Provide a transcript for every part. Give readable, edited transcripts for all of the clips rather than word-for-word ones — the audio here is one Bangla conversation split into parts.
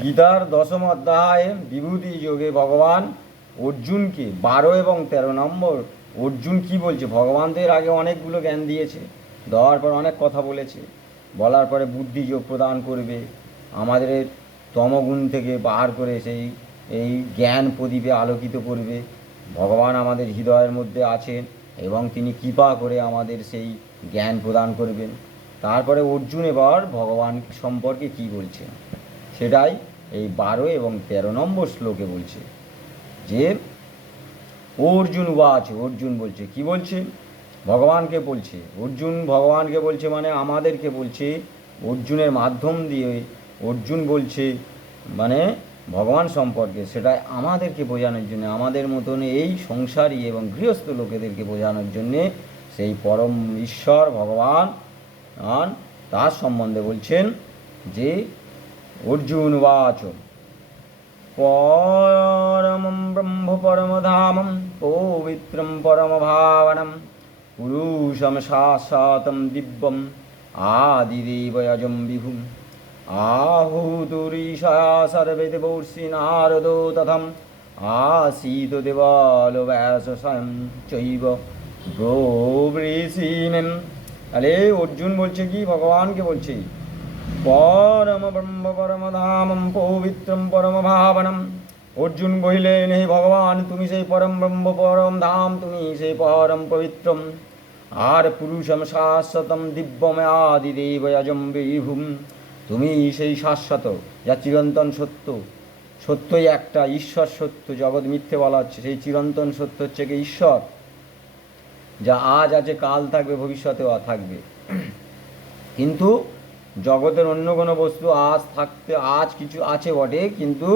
গীতার দশম অধ্যায়ে বিভূতি যোগে ভগবান অর্জুনকে 12 এবং 13 নম্বর অর্জুন কি বলছে, ভগবান তো এর আগে অনেকগুলো জ্ঞান দিয়েছে, দেওয়ার পর অনেক কথা বলেছে, বলার পরে বুদ্ধি যোগ প্রদান করবে, আমাদের তমগুণ থেকে বার করে সেই এই জ্ঞান প্রদীপে আলোকিত করবে। ভগবান আমাদের হৃদয়ের মধ্যে আছেন এবং তিনি কৃপা করে আমাদের সেই জ্ঞান প্রদান করবেন। তারপরে অর্জুন এবার ভগবান সম্পর্কে কি বলছেন সেটাই এই 12 এবং 13 নম্বর শ্লোকে বলছে যে অর্জুন উবাচ, অর্জুন বলছে কি বলছে, ভগবানকে বলছে, অর্জুন ভগবানকে বলছে মানে আমাদেরকে বলছে, অর্জুনের মাধ্যম দিয়ে অর্জুন বলছে মানে ভগবান সম্পর্কে, সেটা আমাদেরকে বোঝানোর জন্য, আমাদের মতন এই সংসারী এবং গৃহস্থ লোকেদেরকে বোঝানোর জন্যে সেই পরম ঈশ্বর ভগবান তার সম্বন্ধে বলছেন যে অর্জুন বাচ পরমং ব্রহ্ম পরমধামং পবিত্রং পরমভাবনং পুরুষম শাশ্বতং দিব্যম আদিদেবয়জং বিভুম আহুতুরীশা সর্বে দেবর্ষি নারদো তথম আসীত দেবালো ব্যাস স্বয়ং চৈব ব্রবৃষিমেন। তাহলে অর্জুন বলছে কি, ভগবানকে বলছে পরম ব্রহ্ম পরম ধামম পবিত্রম পরম ভাবনম। অর্জুন কহিলেন, হে ভগবান, তুমি সেই পরম ব্রহ্ম পরম ধাম, তুমি সেই পরম পবিত্রম আর পুরুষম শাশ্বতম দিব্যম আদিদেব অজম বিভুম, তুমি সেই শাশ্বত যা চিরন্তন সত্য, সত্যই একটা, ঈশ্বর সত্য, জগৎ মিথ্যে বলা হচ্ছে, সেই চিরন্তন সত্য হচ্ছে কি ঈশ্বর, যা আজ আছে, কাল থাকবে, ভবিষ্যতেও থাকবে। কিন্তু জগতের অন্য কোনো বস্তু আজ কিছু আছে বটে, কিন্তু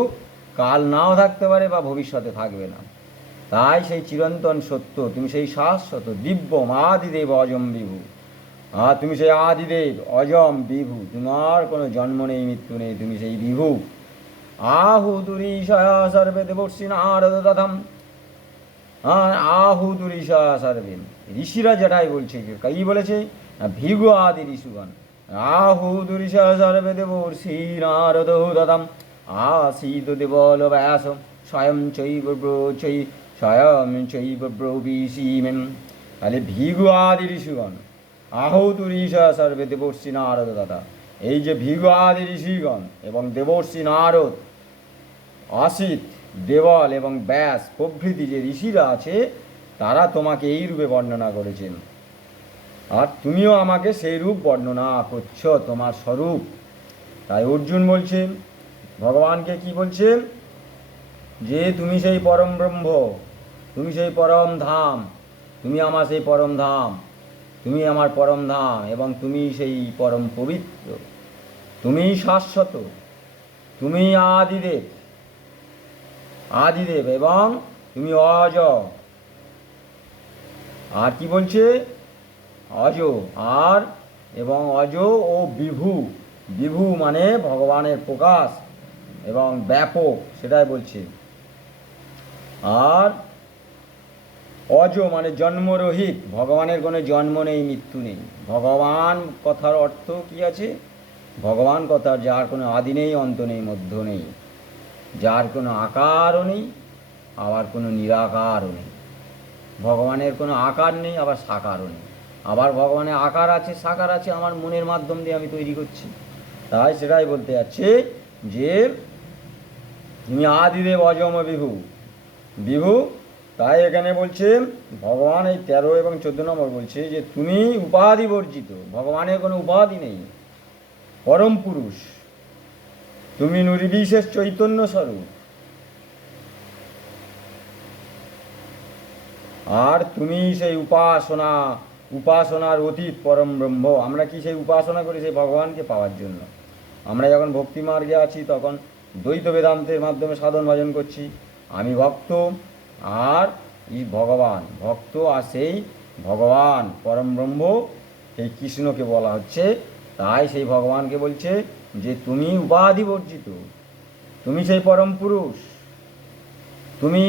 কাল নাও থাকতে পারে বা ভবিষ্যতে থাকবে না। তাই সেই চিরন্তন সত্য, তুমি সেই শাশ্বত দিব্যম আদিদেব অজম বিভু, তুমি সেই আদিদেব অজম বিভু, তোমার কোনো জন্ম নেই, মৃত্যু নেই, তুমি সেই বিভু। আহুতুরীশা সর্বে দেবর্ষি নারদ তথম, আহুতুরীশা সর্বে, ঋষিরা যেটাই বলছে, কি বলেছে না, ভিগু আদি ঋষিগণ, আহুতুরীশা সর্বে দেবর্ষি নারদ তথম আসীত দেবল ব্যাস স্বয়ং চৈব ব্রবীষিমেন। তাহলে ভিগু আদি ঋষিগণ, আহুতুরীশা সর্বে দেবর্ষি নারদ দাদা, এই যে ভিগু আদি ঋষিগণ এবং দেবর্ষি নারদ, অসিত, দেবল এবং ব্যাস প্রভৃতি যে ঋষিরা আছে, তারা তোমাকে এই রূপে বর্ণনা করেছেন, আর তুমিও আমাকে সেই রূপ বর্ণনা করছ, তোমার স্বরূপ। তাই অর্জুন বলছেন ভগবানকে কি বলছেন, যে তুমি সেই পরম ব্রহ্ম, তুমি সেই পরম ধাম, তুমি আমার সেই পরম ধাম, তুমি আমার পরম ধাম, এবং তুমি সেই পরম পবিত্র, তুমি শাশ্বত, তুমি আদিদেব, আদিদেব এবং তুমি অজ। আর কি বলছে, অজ আর এবং অজ ও বিভু, বিভু মানে ভগবানের প্রকাশ এবং ব্যাপক, সেটাই বলছে। আর অজ মানে জন্মরহিত, ভগবানের কোনো জন্ম নেই, মৃত্যু নেই। ভগবান কথার অর্থ কি আছে, ভগবান কথার যার কোনো আদি নেই, অন্ত নেই, মধ্য নেই, যার কোনো আকারও নেই, আবার কোনো নিরাকারও নেই। ভগবানের কোনো আকার নেই, আবার সাকারও নেই। আবার ভগবানের আকার আছে, সাকার আছে, আমার মনের মাধ্যম দিয়ে আমি তৈরি করছি। তাই সেটাই বলতে যাচ্ছে যে তুমি আদিদেব অজম বিভু, বিভু। তাই এখানে বলছে ভগবান এই 13 এবং 14 নম্বর বলছে যে তুমি উপাধি বর্জিত, ভগবানের কোনো উপাধি নেই, পরম পুরুষ, তুমি নির্বিশেষ চৈতন্য স্বরূপ, আর তুমি সেই উপাসনার অতীত পরম ব্রহ্ম। আমরা কি সেই উপাসনা করি সেই ভগবানকে পাওয়ার জন্য। আমরা যখন ভক্তি মার্গে আছি তখন দ্বৈত বেদান্তের মাধ্যমে সাধন ভজন করছি, আমি ভক্ত আর ভগবান, ভক্ত আর সেই ভগবান পরম ব্রহ্ম, সেই কৃষ্ণকে বলা হচ্ছে। তাই সেই ভগবানকে বলছে যে তুমি উপাধি বর্জিত, তুমি সেই পরম পুরুষ, তুমি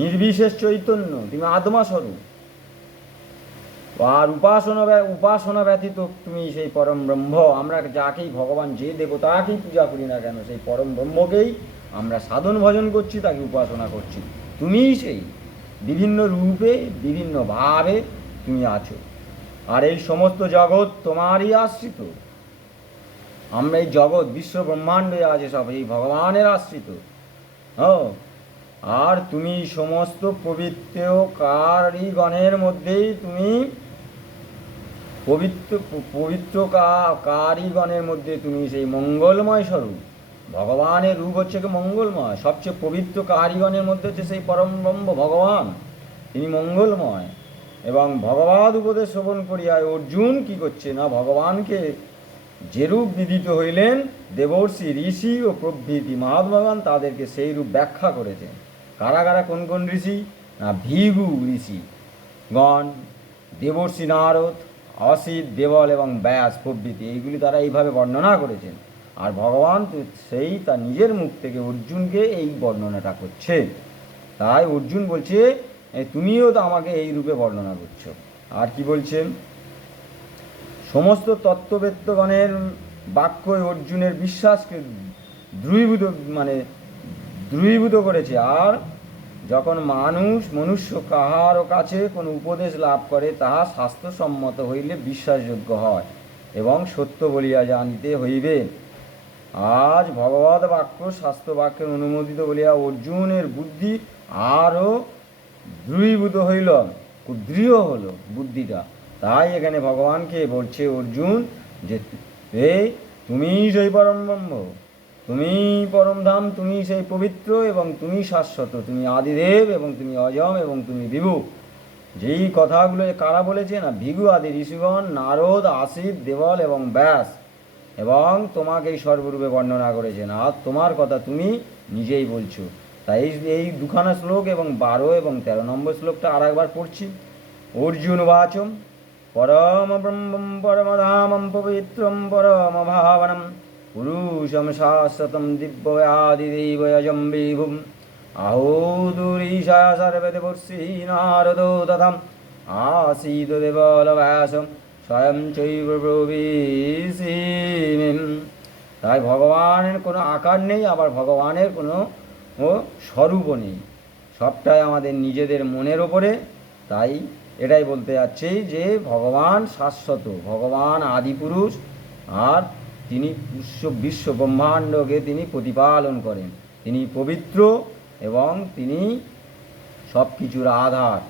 নির্বিশেষ চৈতন্য, তুমি আত্মা স্বরূপ, আর উপাসনা ব্যতীত তুমি সেই পরম ব্রহ্ম, আমরা যাকেই ভগবান যে দেবতাকেই পূজা করি না কেন, সেই পরম ব্রহ্মকেই আমরা সাধন ভজন করছি, তাকে উপাসনা করছি। তুমিই সেই বিভিন্ন রূপে বিভিন্ন ভাবে তুমি আছো, আর এই সমস্ত জগৎ তোমারই আশ্রিত। আমরা এই জগৎ বিশ্ব ব্রহ্মাণ্ডে আছে সব এই ভগবানের আশ্রিত। হ্যাঁ, আর তুমি সমস্ত পবিত্র কারিগণের মধ্যেই তুমি পবিত্র কারিগণের মধ্যে তুমি সেই মঙ্গলময় স্বরূপ। ভগবানের রূপ হচ্ছে কি মঙ্গলময়, সবচেয়ে পবিত্র কারিগণের মধ্যে হচ্ছে সেই পরম ব্রহ্ম ভগবান, তিনি মঙ্গলময়। এবং ভগবদ উপদেশ শ্রবণ করিয়া অর্জুন কি করছে না, ভগবানকে যেরূপ বিদিত হইলেন দেবর্ষি ঋষি ও প্রভৃতি মহাত্মাগণ তাদেরকে সেই রূপ ব্যাখ্যা করেছেন। কারা কারা, কোন কোন ঋষি না, ভৃগু ঋষি গণ, দেবর্ষি নারদ, অসিত, দেবল এবং ব্যাস প্রভৃতি, এইগুলি তারা এইভাবে বর্ণনা করেছেন। আর ভগবান সেই তার নিজের মুখ থেকে অর্জুনকে এই বর্ণনাটা করছে। তাই অর্জুন বলছে তুমিও তো আমাকে এই রূপে বর্ণনা করছো। আর কি বলছেন, সমস্ত তত্ত্ববেত্তগণের বাক্য অর্জুনের বিশ্বাসকে দ্রুবীভূত করেছে। আর যখন মনুষ্য কাহারও কাছে কোনো উপদেশ লাভ করে, তাহা শাস্ত্রসম্মত হইলে বিশ্বাসযোগ্য হয় এবং সত্য বলিয়া জানিতে হইবে। আজ ভগবৎ বাক্য শাস্ত্র বাক্যের অনুমোদিত বলিয়া অর্জুনের বুদ্ধি আরও দ্রুবীভূত হইল, খুব দৃঢ় হলো বুদ্ধিটা। তাই এখানে ভগবানকে বলছে অর্জুন যে তুমি সেই পরম ব্রহ্ম, তুমি পরমধাম, তুমি সেই পবিত্র এবং তুমি শাশ্বত, তুমি আদিদেব এবং তুমি অজম এবং তুমি বিভু। যেই কথাগুলো কারা বলেছে না, ভৃগু আদি ঋষিগণ, নারদ, আসিত, দেবল এবং ব্যাস, এবং তোমাকে এই সর্বরূপে বর্ণনা করেছেন। আর তোমার কথা তুমি নিজেই বলছো। তাই এই দুখানা শ্লোক এবং 12 এবং 13 নম্বর শ্লোকটা আর একবার পড়ছি। অর্জুন বাচম পরম ব্রহ্মম পরমধামম পবিত্রম পরম ভাবনম পুরুষম শাশ্বতম দিব্যয়াদিদেবয়জম বিভুম আহুদুরীশা সর্বদেবর্ষি নারদো তথম আসীদ দেবল ব্যাসম স্বয়ং চৈব প্রবিশিমিম। তাই ভগবানের কোনো আকার নেই, আবার ভগবানের কোনো স্বরূপও নেই, সবটাই আমাদের নিজেদের মনের ওপরে। তাই এটাই বলতে যাচ্ছি যে ভগবান শাশ্বত, ভগবান আদিপুরুষ, আর তিনি বিশ্ব ব্রহ্মাণ্ডকে তিনি প্রতিপালন করেন, তিনি পবিত্র এবং তিনি সব কিছুর আধার।